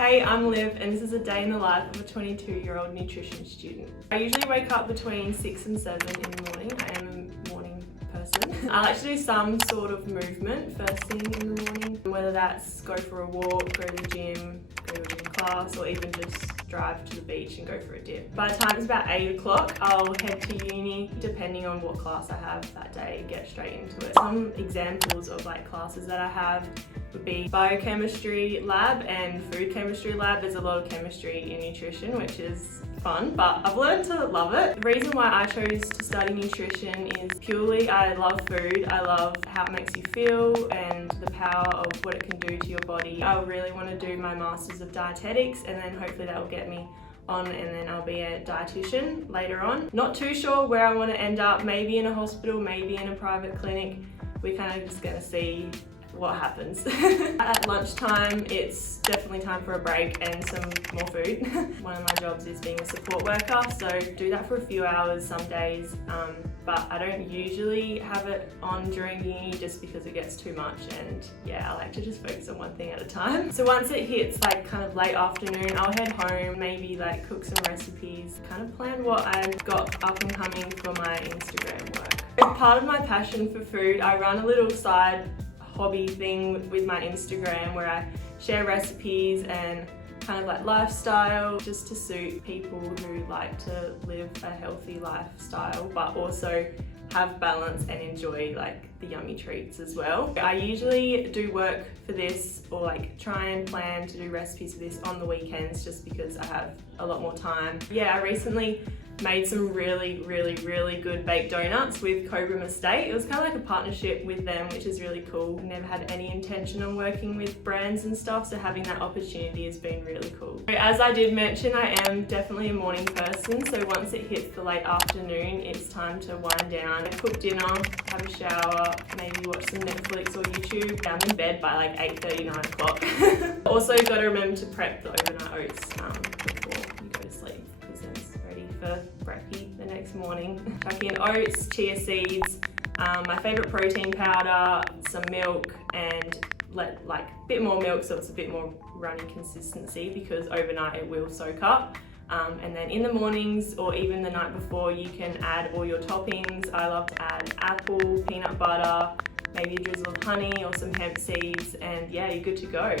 Hey, I'm Liv and this is a day in the life of a 22-year-old nutrition student. I usually wake up between 6 and 7 in the morning. I am a morning person. I like to do some sort of movement first thing in the morning, whether that's go for a walk, go to the gym, go to a gym class, or even just drive to the beach and go for a dip. By the time it's about 8 o'clock, I'll head to uni, depending on what class I have that day, get straight into it. Some examples of classes that I have would be biochemistry lab and food chemistry lab. There's a lot of chemistry in nutrition, which is fun, but I've learned to love it. The reason why I chose to study nutrition is purely I love food. I love how it makes you feel and the power of what it can do to your body. I really want to do my Masters of Dietetics, and then hopefully that will get me on, and then I'll be a dietitian later on. Not too sure where I want to end up, maybe in a hospital, maybe in a private clinic. We're kind of just going to see what happens. At lunchtime, it's definitely time for a break and some more food. One of my jobs is being a support worker, so do that for a few hours some days, but I don't usually have it on during uni just because it gets too much, and yeah, I like to just focus on one thing at a time. So once it hits kind of late afternoon, I'll head home, maybe cook some recipes, kind of plan what I've got up and coming for my Instagram work. As part of my passion for food, I run a little side hobby thing with my Instagram where I share recipes and kind of lifestyle, just to suit people who like to live a healthy lifestyle but also have balance and enjoy the yummy treats as well. I usually do work for this, or try and plan to do recipes for this on the weekends just because I have a lot more time. Yeah, I recently made some really good baked donuts with Cobra Mistake. It was kind of like a partnership with them, which is really cool. Never had any intention on working with brands and stuff, so having that opportunity has been really cool. As I did mention, I am definitely a morning person, so once it hits the late afternoon, it's time to wind down, cook dinner, have a shower, maybe watch some Netflix or YouTube. I'm in bed by 8:30, 9 o'clock. Also got to remember to prep the overnight oats before you go to sleep, because then it's ready for breakfast the next morning. Chuck in oats, chia seeds, my favourite protein powder, some milk, and let a bit more milk so it's a bit more runny consistency, because overnight it will soak up. And then in the mornings or even the night before, you can add all your toppings. I love to add apple, peanut butter, maybe a drizzle of honey or some hemp seeds, and yeah, you're good to go.